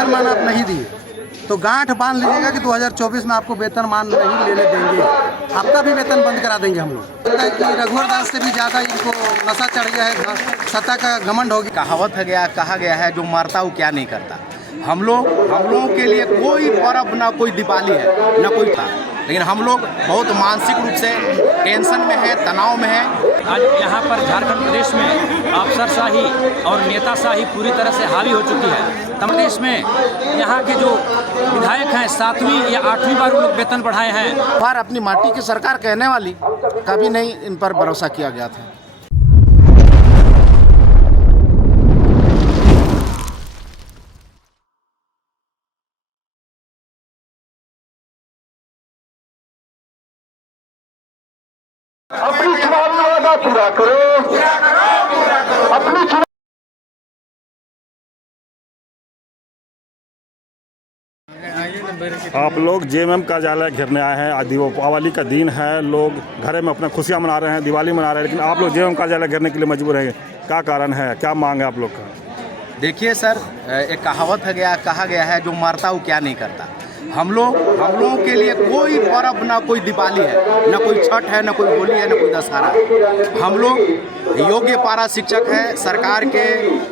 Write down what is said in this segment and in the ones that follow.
वेतनमान आप नहीं दिए तो गांठ बांध लीजिएगा कि 2024 में आपको वेतनमान नहीं लेने देंगे, आपका भी वेतन बंद करा देंगे हम लोग। लगता है कि रघुवर दास से भी ज़्यादा इनको नशा चढ़ गया है, सत्ता का घमंड हो गया। कहा गया है जो मरता वो क्या नहीं करता। हम लोगों के लिए कोई पर्व ना कोई दिवाली है ना कोई था, लेकिन हम लोग बहुत मानसिक रूप से टेंशन में है, तनाव में है। आज यहाँ पर झारखंड प्रदेश में अफसरशाही और नेताशाही पूरी तरह से हावी हो चुकी है। प्रदेश में यहाँ के जो विधायक हैं 7वीं या 8वीं बार वो लोग वेतन बढ़ाए हैं। बार अपनी माटी की सरकार कहने वाली कभी नहीं इन पर भरोसा किया गया था। अपनी चुनावी वादा पूरा करो, अपनी आप लोग जेएमएम कार्यालय घेरने आए हैं। आज दीपावली का दिन है, लोग घर में अपना खुशियां मना रहे हैं, दिवाली मना रहे हैं, लेकिन आप लोग जेएमएम कार्यालय घेरने के लिए मजबूर हैं। क्या कारण है, क्या मांग है आप लोग का? देखिए सर, एक कहा गया है जो मरता वो क्या नहीं करता। हम लोगों के लिए कोई पर्व ना कोई दिवाली है, ना कोई छठ है, ना कोई होली है, ना कोई दशहरा है। हम लोग योग्य पारा शिक्षक हैं। सरकार के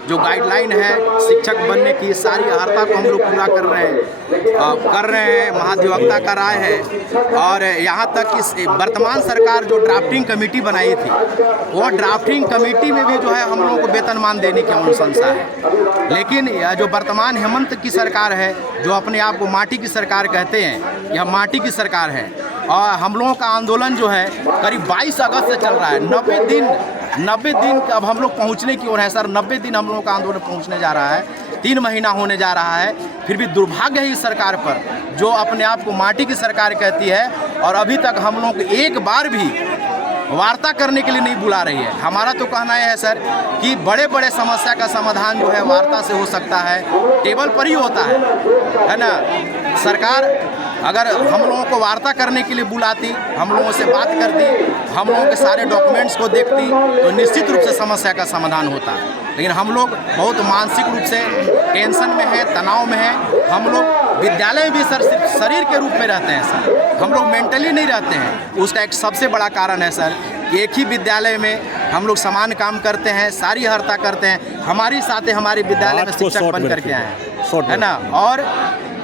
जो गाइडलाइन है शिक्षक बनने की, सारी अर्हता को हम लोग पूरा कर रहे हैं। महाधिवक्ता का राय है, और यहाँ तक कि वर्तमान सरकार जो ड्राफ्टिंग कमेटी बनाई थी, वो ड्राफ्टिंग कमेटी में भी जो है हम लोगों को वेतनमान देने की अनुशंसा है। लेकिन जो वर्तमान हेमंत की सरकार है, जो अपने आप को माटी की सरकार कहते हैं, यह माटी की सरकार है। और हम लोगों का आंदोलन जो है करीब 22 अगस्त से चल रहा है। 90 दिन अब हम लोग पहुंचने की ओर है सर। 90 दिन हम लोगों का आंदोलन पहुंचने जा रहा है, 3 महीना होने जा रहा है। फिर भी दुर्भाग्य है इस सरकार पर, जो अपने आप को माटी की सरकार कहती है, और अभी तक हम लोगों को एक बार भी वार्ता करने के लिए नहीं बुला रही है। हमारा तो कहना है सर कि बड़े बड़े समस्या का समाधान जो है वार्ता से हो सकता है, टेबल पर ही होता है ना। सरकार अगर हम लोगों को वार्ता करने के लिए बुलाती, हम लोगों से बात करती, हम लोगों के सारे डॉक्यूमेंट्स को देखती, तो निश्चित रूप से समस्या का समाधान होता। लेकिन हम लोग बहुत मानसिक रूप से टेंशन में है, तनाव में है। हम लोग विद्यालय में भी सर सिर्फ शरीर के रूप में रहते हैं सर, हम लोग मेंटली नहीं रहते हैं। उसका एक सबसे बड़ा कारण है सर कि एक ही विद्यालय में हम लोग समान काम करते हैं, सारी अर्हता करते हैं। हमारी साथ हमारे विद्यालय में शिक्षक बन करके आए हैं, है ना। और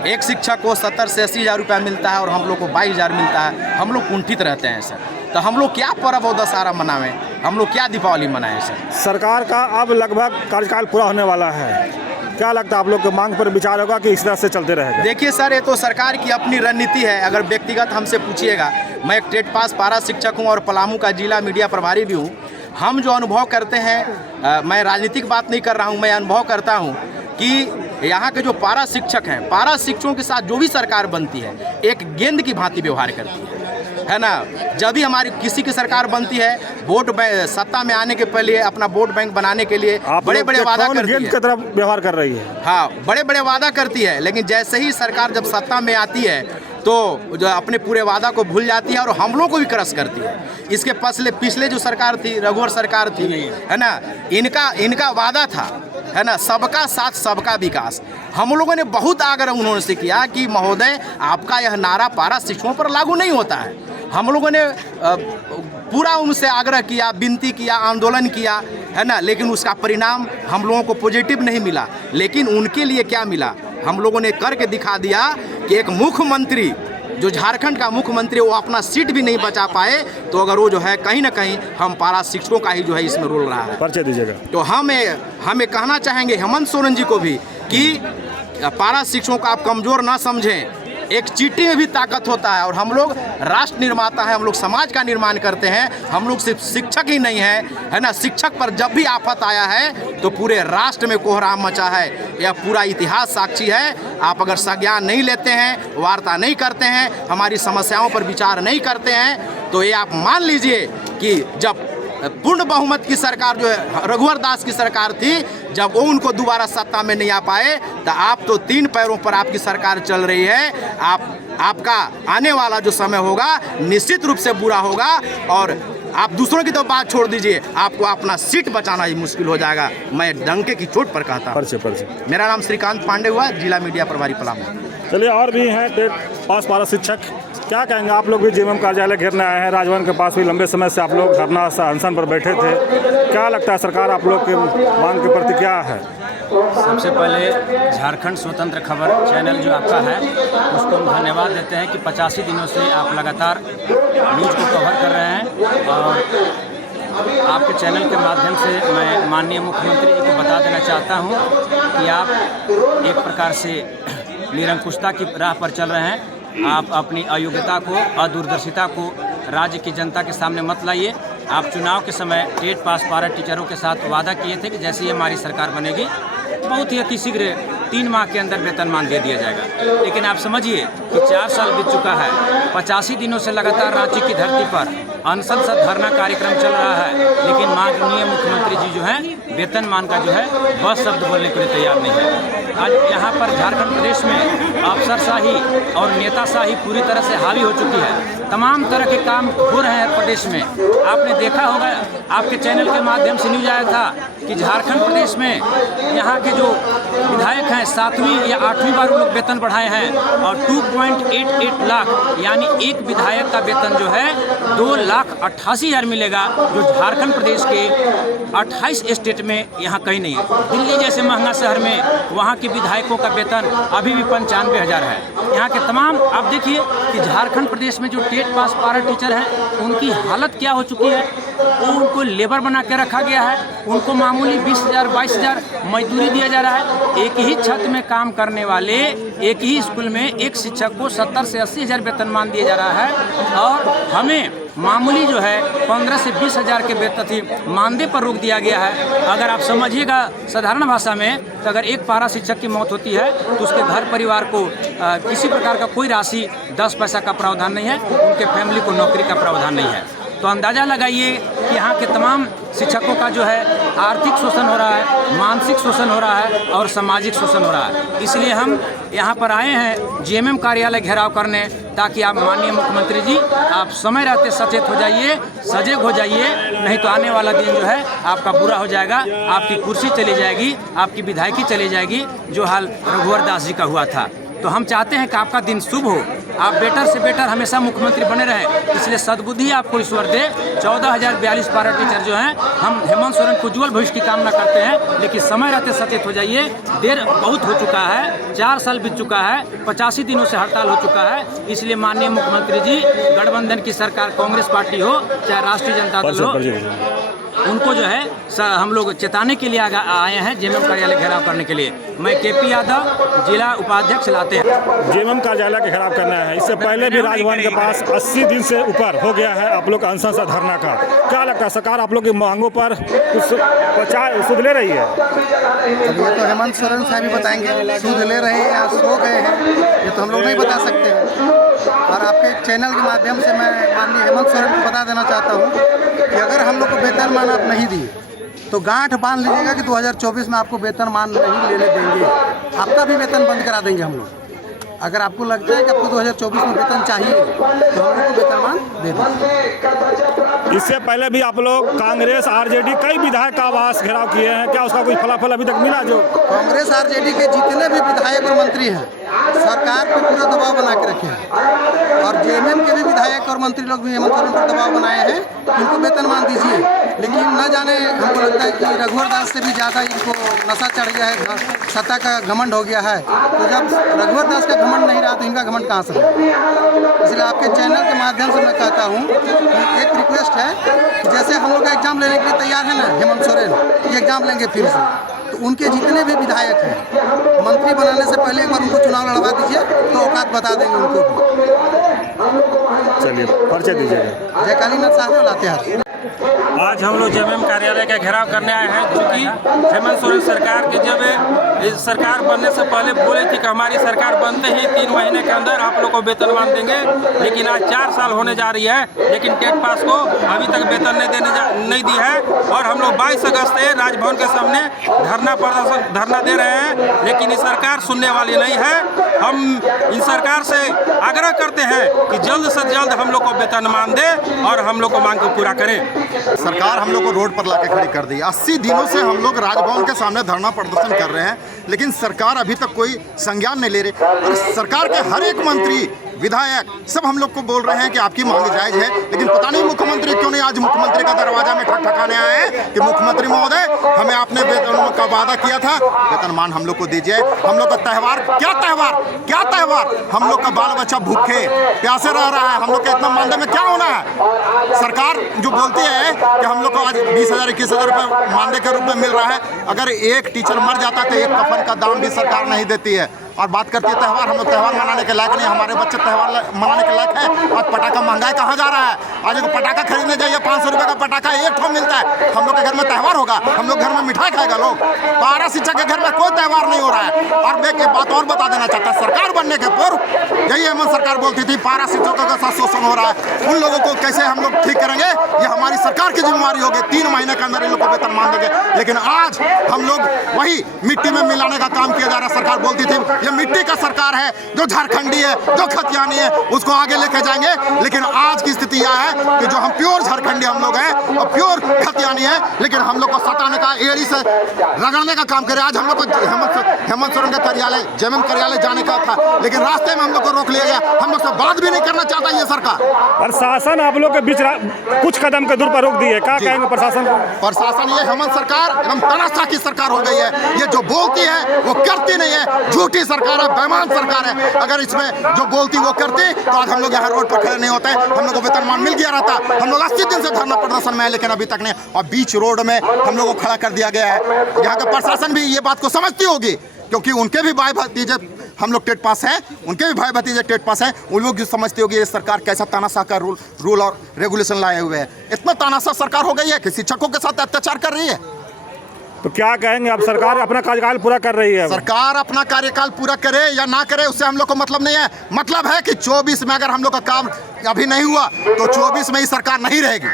एक शिक्षक को 70 से 80 हज़ार रुपया मिलता है, और हम लोग को 22 हज़ार मिलता है। हम लोग कुंठित रहते हैं सर। तो हम लोग क्या पर्व और दशहरा मनावें, हम लोग क्या दीपावली मनाएं सर। सरकार का अब लगभग कार्यकाल पूरा होने वाला है, क्या लगता है आप लोग के मांग पर विचार होगा कि इस तरह से चलते रहेगा? देखिए सर, ये तो सरकार की अपनी रणनीति है। अगर व्यक्तिगत हमसे पूछिएगा, मैं एक टेट पास पारा शिक्षक हूँ और पलामू का जिला मीडिया प्रभारी भी हूँ। हम जो अनुभव करते हैं, मैं राजनीतिक बात नहीं कर रहा हूँ, मैं अनुभव करता हूँ कि यहाँ के जो पारा शिक्षक हैं, पारा शिक्षकों के साथ जो भी सरकार बनती है, एक गेंद की भांति व्यवहार करती है ना। जब भी हमारी किसी की सरकार बनती है, वोट सत्ता में आने के पहले अपना वोट बैंक बनाने के लिए बड़े बड़े वादा करती है, गेंद की तरफ व्यवहार कर रही है। हाँ, बड़े बड़े वादा करती है, लेकिन जैसे ही सरकार जब सत्ता में आती है तो जो अपने पूरे वादा को भूल जाती है और हम लोगों को भी क्रश करती है। इसके पिछले जो सरकार थी, रघुवर सरकार थी, है ना, इनका वादा था, है ना, सबका साथ सबका विकास। हम लोगों ने बहुत आग्रह उन्होंने से किया कि महोदय आपका यह नारा पारा शिक्षकों पर लागू नहीं होता है। हम लोगों ने पूरा उनसे आग्रह किया, विनती किया, आंदोलन किया, है ना, लेकिन उसका परिणाम हम लोगों को पॉजिटिव नहीं मिला। लेकिन उनके लिए क्या मिला, हम लोगों ने करके दिखा दिया कि एक मुख्यमंत्री, जो झारखंड का मुख्यमंत्री, वो अपना सीट भी नहीं बचा पाए। तो अगर वो जो है कहीं ना कहीं हम पारा शिक्षकों का ही जो है इसमें रोल रहा है। परिचय दीजिएगा। तो हमें कहना चाहेंगे हेमंत सोरेन जी को भी कि पारा शिक्षकों को आप कमज़ोर ना समझें। एक चीटी में भी ताकत होता है, और हम लोग राष्ट्र निर्माता हैं, हम लोग समाज का निर्माण करते हैं। हम लोग सिर्फ शिक्षक ही नहीं हैं, है ना। शिक्षक पर जब भी आफत आया है तो पूरे राष्ट्र में कोहराम मचा है। यह पूरा इतिहास साक्षी है। आप अगर संज्ञान नहीं लेते हैं, वार्ता नहीं करते हैं, हमारी समस्याओं पर विचार नहीं करते हैं, तो ये आप मान लीजिए कि जब पूर्ण बहुमत की सरकार जो है रघुवर दास की सरकार थी, जब वो उनको दोबारा सत्ता में नहीं आ पाए, तो आप तो 3 पैरों पर आपकी सरकार चल रही है। आपका आने वाला जो समय होगा निश्चित रूप से बुरा होगा, और आप दूसरों की तो बात छोड़ दीजिए, आपको अपना सीट बचाना ही मुश्किल हो जाएगा। मैं डंके की चोट पर कहता हूँ। परिचय। मेरा नाम श्रीकांत पांडे हुआ, जिला मीडिया प्रभारी पलामू। चलिए, और भी हैं 8 पास पारा शिक्षक, क्या कहेंगे आप लोग भी जेएमएम कार्यालय घेरने आए हैं? राजभवन के पास भी लंबे समय से आप लोग धरना अनशन पर बैठे थे, क्या लगता है सरकार आप लोग के मांग के प्रति क्या है? सबसे पहले झारखंड स्वतंत्र खबर चैनल जो आपका है उसको हम धन्यवाद देते हैं कि 85 दिनों से आप लगातार न्यूज़ को कवर कर रहे हैं। और आपके चैनल के माध्यम से मैं माननीय मुख्यमंत्री जी को बता देना चाहता हूं कि आप एक प्रकार से निरंकुशता की राह पर चल रहे हैं। आप अपनी अयोग्यता को, अदूरदर्शिता को राज्य की जनता के सामने मत लाइए। आप चुनाव के समय टेट पास पारा टीचरों के साथ वादा किए थे कि जैसे ही हमारी सरकार बनेगी बहुत ही अतिशीघ्र 3 माह के अंदर वेतनमान दे दिया जाएगा। लेकिन आप समझिए कि 4 साल बीत चुका है, 85 दिनों से लगातार रांची की धरती पर अनशन सा धरना कार्यक्रम चल रहा है, लेकिन माननीय मुख्यमंत्री जी जो हैं वेतनमान का जो है बस शब्द बोलने के लिए तैयार नहीं है। आज यहाँ पर झारखंड प्रदेश में अफसरशाही और नेताशाही पूरी तरह से हावी हो चुकी है। तमाम तरह के काम हो रहे हैं प्रदेश में। आपने देखा होगा, आपके चैनल के माध्यम से न्यूज आया था कि झारखंड प्रदेश में यहाँ के जो विधायक हैं 7वीं या 8वीं बार वो लोग वेतन बढ़ाए हैं और 2.88 लाख यानी एक विधायक का वेतन जो है 2,88,000 मिलेगा, जो झारखंड प्रदेश के 28 स्टेट में यहाँ कहीं नहीं है। दिल्ली जैसे महंगा शहर में वहाँ के विधायकों का वेतन अभी भी 95,000 है। यहाँ के तमाम आप देखिए कि झारखंड प्रदेश में जो टेट पास पारा टीचर हैं उनकी हालत क्या हो चुकी है। वो उनको लेबर बना के रखा गया है, उनको मामूली 20,000 22,000 मजदूरी दिया जा रहा है। एक ही छत में काम करने वाले एक ही स्कूल में एक शिक्षक को 70 से 80,000 वेतनमान दिया जा रहा है और हमें मामूली जो है 15 से 20,000 के वेतन मानदेय पर रोक दिया गया है। अगर आप समझिएगा साधारण भाषा में, तो अगर एक पारा शिक्षक की मौत होती है तो उसके घर परिवार को किसी प्रकार का कोई राशि 10 पैसा का प्रावधान नहीं है, उनके फैमिली को नौकरी का प्रावधान नहीं है। तो अंदाज़ा लगाइए कि यहाँ के तमाम शिक्षकों का जो है आर्थिक शोषण हो रहा है, मानसिक शोषण हो रहा है और सामाजिक शोषण हो रहा है। इसलिए हम यहाँ पर आए हैं जेएमएम कार्यालय घेराव करने, ताकि आप माननीय मुख्यमंत्री जी आप समय रहते सचेत हो जाइए, सजग हो जाइए, नहीं तो आने वाला दिन जो है आपका बुरा हो जाएगा। आपकी कुर्सी चली जाएगी, आपकी विधायकी चली जाएगी, जो हाल रघुवर दास जी का हुआ था। तो हम चाहते हैं कि आपका दिन शुभ हो, आप बेटर से बेटर हमेशा मुख्यमंत्री बने रहें। इसलिए सद्बुद्धि आपको ईश्वर दे। 14,042 पारा टीचर जो हैं, हम हेमंत सोरेन को उज्ज्वल भविष्य की कामना करते हैं, लेकिन समय रहते सचेत हो जाइए। देर बहुत हो चुका है, 4 साल बीत चुका है, 85 दिनों से हड़ताल हो चुका है। इसलिए माननीय मुख्यमंत्री जी, गठबंधन की सरकार कांग्रेस पार्टी हो चाहे राष्ट्रीय जनता दल हो, उनको जो है हम लोग चेताने के लिए आए हैं जेएमएम कार्यालय घेराव करने के लिए। मैं केपी यादव, जिला उपाध्यक्ष लाते हैं। जेएमएम कार्यालय के घेराव करना है। इससे पहले भी राजभवन के पास 80 दिन से ऊपर हो गया है आप लोग का अनशन सा धरना का। क्या लगता है सरकार आप लोग की मांगों पर कुछ सुध ले रही है? अब ये तो हेमंत सोरेन साहब ही बताएंगे, सुध ले रहे हैं या सो गए हैं, ये तो हम लोग नहीं बता सकते हैं। और आपके चैनल के माध्यम से मैं माननीय हेमंत सोरेन को बता देना चाहता हूँ कि अगर हम लोग को वेतनमान आप नहीं दिए तो गांठ बांध लीजिएगा कि 2024 में आपको वेतनमान नहीं लेने देंगे। आपका भी वेतन बंद करा देंगे हम लोग। अगर आपको लगता है कि आपको 2024 में वेतन चाहिए तो हम लोग को वेतनमान दे देंगे। इससे पहले भी आप लोग कांग्रेस आरजेडी कई विधायक का आवास घेराव किए हैं, क्या उसका कोई फलाफल अभी तक मिला? जो कांग्रेस आरजेडी के जितने भी विधायक और मंत्री हैं सरकार पर पूरा दबाव बना के रखे हैं, और जेएमएम के भी विधायक और मंत्री लोग भी हेमंत सोरेन पर दबाव बनाए हैं उनको वेतनमान दीजिए। लेकिन न जाने हमको लगता है कि रघुवर दास से भी ज़्यादा इनको नशा चढ़ गया है, सत्ता का घमंड हो गया है। तो जब रघुवर दास का घमंड नहीं रहा तो इनका घमंड कहाँ से है? इसलिए आपके चैनल के माध्यम से मैं कहता हूँ कि एक रिक्वेस्ट है कि जैसे हम लोग एग्जाम लेने के लिए तैयार है ना हेमंत सोरेन, ये एग्जाम लेंगे फिर से, तो उनके जितने भी विधायक हैं मंत्री बनाने से पहले एक बार उनको चुनाव लड़वा दीजिए तो औकात बता देंगे उनको भी। चलिए परिचय दीजिएगा। जय कालीनाथ साहब लातेहार। आज हम लोग जेएमएम कार्यालय का घेराव करने आए हैं, क्योंकि हेमंत सोरेन सरकार के जब इस सरकार बनने से पहले बोले थी कि हमारी सरकार बनते ही 3 महीने के अंदर आप लोग को वेतनमान देंगे, लेकिन आज 4 साल होने जा रही है, लेकिन टेट पास को अभी तक वेतन नहीं दी है। और हम लोग 22 अगस्त से राजभवन के सामने धरना दे रहे हैं, लेकिन ये सरकार सुनने वाली नहीं है। हम इन सरकार से आग्रह करते हैं कि जल्द से जल्द हम लोग को वेतनमान दे और हम लोग को मांग को पूरा करें। सरकार हम लोग को रोड पर लाके खड़ी कर दी। 80 दिनों से हम लोग राजभवन के सामने धरना प्रदर्शन कर रहे हैं, लेकिन सरकार अभी तक कोई संज्ञान नहीं ले रही। और सरकार के हर एक मंत्री, विधायक सब हम लोग को बोल रहे हैं कि आपकी मांग जायज है, लेकिन पता नहीं मुख्यमंत्री क्यों नहीं आज मुख्यमंत्री का दरवाजा में ठकठकाने आए हैं कि मुख्यमंत्री महोदय, हमें आपने वेतन का वादा किया था, वेतनमान हम लोग को दीजिए। हम लोग का त्यौहार क्या त्यौहार, हम लोग का बाल बच्चा भूखे प्यासे रह रहा है, हम लोग का इतना मानदेय में क्या होना है। सरकार जो बोलती है कि हम लोग को आज 20,000 21,000 रुपये मानदेय के रूप में मिल रहा है, अगर एक टीचर मर जाता है तो एक कफन का दाम भी सरकार नहीं देती है। और बात करती है त्यौहार, हम लोग त्यौहार मनाने के लायक नहीं, हमारे बच्चे त्यौहार मनाने के लायक है। आज पटाखा महंगाई कहाँ जा रहा है, आज एक पटाखा खरीदने जाइए 500 रुपये का पटाखा एक ठो मिलता है। हम लोग के घर में त्यौहार होगा, हम लोग घर में मिठाई खाएगा लोग। पारा शिक्षक के घर में कोई त्यौहार नहीं हो रहा है। और मैं एक बात और बता देना चाहता, सरकार बनने के पूर्व यही हेमंत सरकार बोलती थी पारा शिक्षकों का साथ शोषण हो रहा है, उन लोगों को कैसे हम लोग ठीक करेंगे, ये हमारी सरकार की जिम्मेवारी होगी। 3 महीने के अंदर इन लोग को वेतन मान देंगे, लेकिन आज हम लोग वही मिट्टी में मिलाने का काम किया जा रहा है। सरकार बोलती थी ये मिट्टी का सरकार है, जो झारखंडी है, जो खतियानी है, उसको आगे लेके जाएंगे, लेकिन आज की स्थिति यह है कि जो हम प्योर झारखंडी हम लोग हैं और प्योर खतियानी है, लेकिन हम लोग को सताने का, एड़ी से रगड़ने का काम करे। आज हम लोग को हेमंत सोरेन का कार्यालय, जेएमएम कार्यालय जाने का था, लेकिन रास्ते में हम लोग को रोक लिया गया। हम लोग से बात भी नहीं करना चाहता ये सरकार। प्रशासन आप लोग के बीच कुछ कदम के दूर पर रोक दिए, क्या कहेंगे प्रशासन? प्रशासन ये हेमंत सरकार एकदम तानाशाह की सरकार हो गई है। ये जो बोलती है वो करती नहीं है, झूठी सरकार है, बेईमान सरकार है। अगर इसमें जो बोलती वो करती तो आज हम लोग यहाँ रोड पर खड़े नहीं होते, हम लोग को वेतनमान मिल गया रहता। हम लोग 80 दिन से धरना प्रदर्शन में है, लेकिन अभी तक नहीं। और बीच रोड में हम लोग को खड़ा कर दिया गया है। यहाँ का प्रशासन भी ये बात को समझती होगी, क्योंकि उनके भी भाई भतीजे हम लोग टेट पास हैं, उनके भी भाई भतीजे टेट पास हैं। उन लोग जो समझती होगी ये सरकार कैसा तानाशाह का रूल और रेगुलेशन लाए हुए है। इतना तानाशाह सरकार हो गई है कि शिक्षकों के साथ अत्याचार कर रही है। तो क्या कहेंगे, अब सरकार अपना कार्यकाल पूरा कर रही है? सरकार अपना कार्यकाल पूरा करे या ना करे उससे हम लोग को मतलब नहीं है। मतलब है कि 24 में अगर हम लोग का काम अभी नहीं हुआ तो 24 में ही सरकार नहीं रहेगी।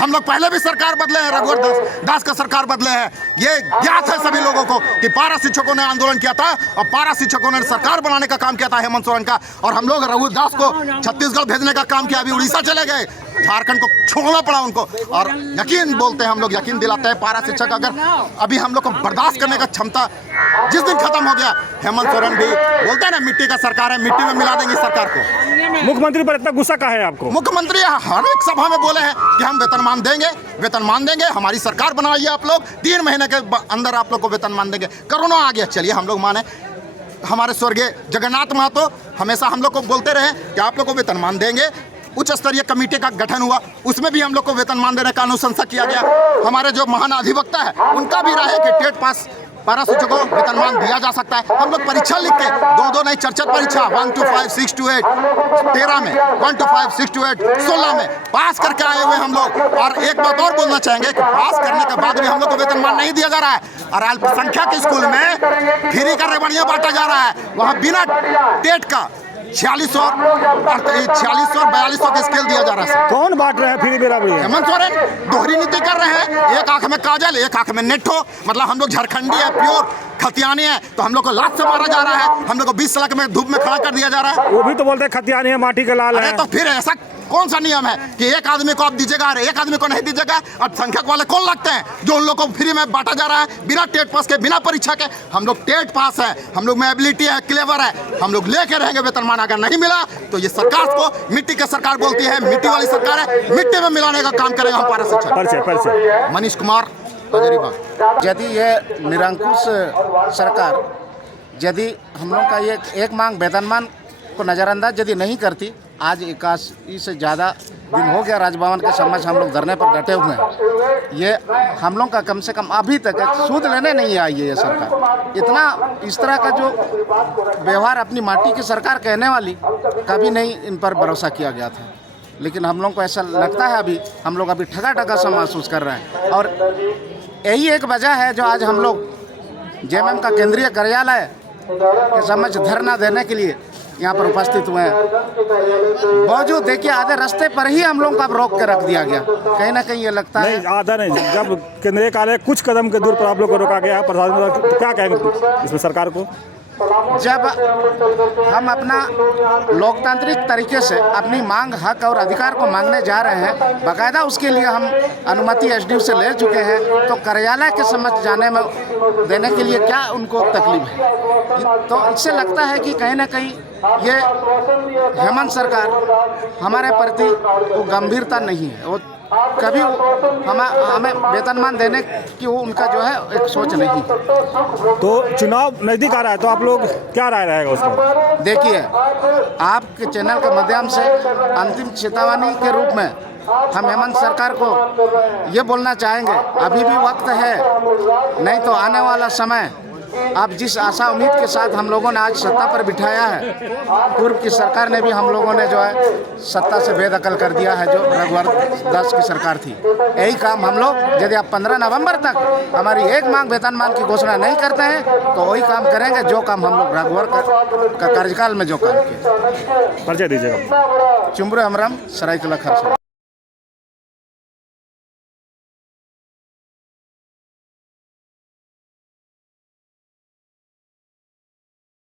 हम लोग पहले भी सरकार बदले हैं, रघुवर दास का सरकार बदले हैं। ये ज्ञात है सभी लोगों को कि पारा शिक्षकों ने आंदोलन किया था और पारा शिक्षकों ने सरकार बनाने का काम किया था हेमंत सोरेन का। और हम लोग रघुवर दास को छत्तीसगढ़ भेजने का काम किया, अभी उड़ीसा चले गए, झारखंड को छोड़ना पड़ा उनको। और यकीन बोलते हैं हम लोग, यकीन दिलाते हैं पारा शिक्षक अगर अभी हम लोग को बर्दाश्त करने का क्षमता जिस दिन खत्म हो गया, हेमंत सोरेन भी बोलते हैं ना मिट्टी का सरकार है, मिट्टी में मिला देंगे सरकार को। मुख्यमंत्री पर इतना गुस्सा कहाँ है आपको? मुख्यमंत्री हर एक सभा में बोले हैं कि हम वेतनमान देंगे, हमारी सरकार बनाइए आप लोग, 3 महीने के अंदर आप लोग को वेतनमान देंगे। कोरोना आ गया, चलिए हम लोग माने। हमारे स्वर्गीय जगन्नाथ महतो हमेशा हम लोग को बोलते रहे कि आप लोग को वेतनमान देंगे। उच्च स्तरीय कमेटी का गठन हुआ, उसमें भी हम लोग को वेतनमान देने का अनुशंसा किया गया। हमारे जो महान अधिवक्ता है उनका भी राय है कि टेट पास पारा शिक्षकों को वेतनमान दिया जा सकता है। हम लोग परीक्षा लिख के 2 नहीं 4 परीक्षा 1 to 5 6 to 8 13 में 1 to 5 6 to 8 16 में पास करके आए हुए हम लोग। और एक बात और बोलना चाहेंगे कि पास करने के बाद भी हम लोग को वेतनमान नहीं दिया जा रहा है। और अल्पसंख्यक स्कूल में फ्री का रेवड़ियाँ बांटा जा रहा है, वहाँ बिना टेट का 4600 और 4200 का स्केल दिया जा रहा है। कौन बांट रहे हैं फ्री बराबरी? हेमंत सोरेन दोहरी नीति कर रहे हैं, एक आंख में काजल एक आंख में नेठो। मतलब हम लोग झारखंडी है, प्योर खतियानी है, तो हम लोग को लात से मारा जा रहा है, हम लोग को 20 सलाख में धूप में खड़ा कर दिया जा रहा है। वो भी तो बोलते हैं खतियानी है, माटी के लाल है। तो फिर ऐसा कौन सा नियम है कि एक आदमी को आप दीजिएगा और एक आदमी को नहीं दीजिएगा? अब संख्यक वाले कौन लगते हैं जो उन लोग को फ्री में बांटा जा रहा है बिना टेट पास के, बिना परीक्षा के? हम लोग टेट पास है, हम लोग में एबिलिटी है, क्लेवर है, हम लोग लेके रहेंगे वेतनमान। अगर नहीं मिला तो ये सरकार को मिट्टी की सरकार बोलती है, मिट्टी वाली सरकार है, मिट्टी में मिलाने का काम करेगा हम पारा शिक्षक। मनीष कुमार, हजारीबाग। यदि ये निरंकुश सरकार यदि हम लोग का ये एक मांग वेतनमान को नज़रअंदाज यदि नहीं करती, आज 81 से ज़्यादा दिन हो गया राजभवन के सामने हम लोग धरने पर डटे हुए हैं। ये हम लोग का कम से कम अभी तक सूद लेने नहीं आई है ये सरकार। इतना इस तरह का जो व्यवहार अपनी माटी की सरकार कहने वाली, कभी नहीं इन पर भरोसा किया गया था। लेकिन हम लोग को ऐसा लगता है अभी हम लोग अभी ठगा ठगा सा महसूस कर रहे हैं। और यही एक वजह है जो आज हम लोग जेएमएम का केंद्रीय कार्यालय के समक्ष धरना देने के लिए यहाँ पर उपस्थित हुए हैं। बावजूद देखिए आधे रास्ते पर ही हम लोग को रोक के रख दिया गया। कहीं ना कहीं ये लगता है नहीं आधा नहीं, जब केंद्रीय कार्यालय कुछ कदम के दूर पर आप लोग को रोका गया प्रशासन द्वारा, तो क्या कहेंगे इसमें सरकार को? जब हम अपना लोकतांत्रिक तरीके से अपनी मांग, हक और अधिकार को मांगने जा रहे हैं, बाकायदा उसके लिए हम अनुमति एसडीओ से ले चुके हैं, तो कार्यालय के समक्ष जाने में देने के लिए क्या उनको तकलीफ है? तो इससे लगता है कि कहीं ना कहीं ये हेमंत सरकार हमारे प्रति वो गंभीरता नहीं है, वो कभी हमें वेतनमान देने की वो उनका जो है एक सोच नहीं। तो चुनाव नज़दीक आ रहा है तो आप लोग क्या राय रहेगा उस पर? देखिए, आपके चैनल के माध्यम से अंतिम चेतावनी के रूप में हम हेमंत सरकार को ये बोलना चाहेंगे, अभी भी वक्त है, नहीं तो आने वाला समय आप जिस आशा उम्मीद के साथ हम लोगों ने आज सत्ता पर बिठाया है, पूर्व की सरकार ने भी हम लोगों ने जो है सत्ता से बेदखल कर दिया है, जो रघुवर दास की सरकार थी। यही काम हम लोग यदि आप 15 नवंबर तक हमारी एक मांग वेतनमान की घोषणा नहीं करते हैं तो वही काम करेंगे जो काम हम लोग रघुवर का कार्यकाल में जो काम किया। परिचय दीजिएगा। चुम्बरे हमराम, सरायकला खरसा।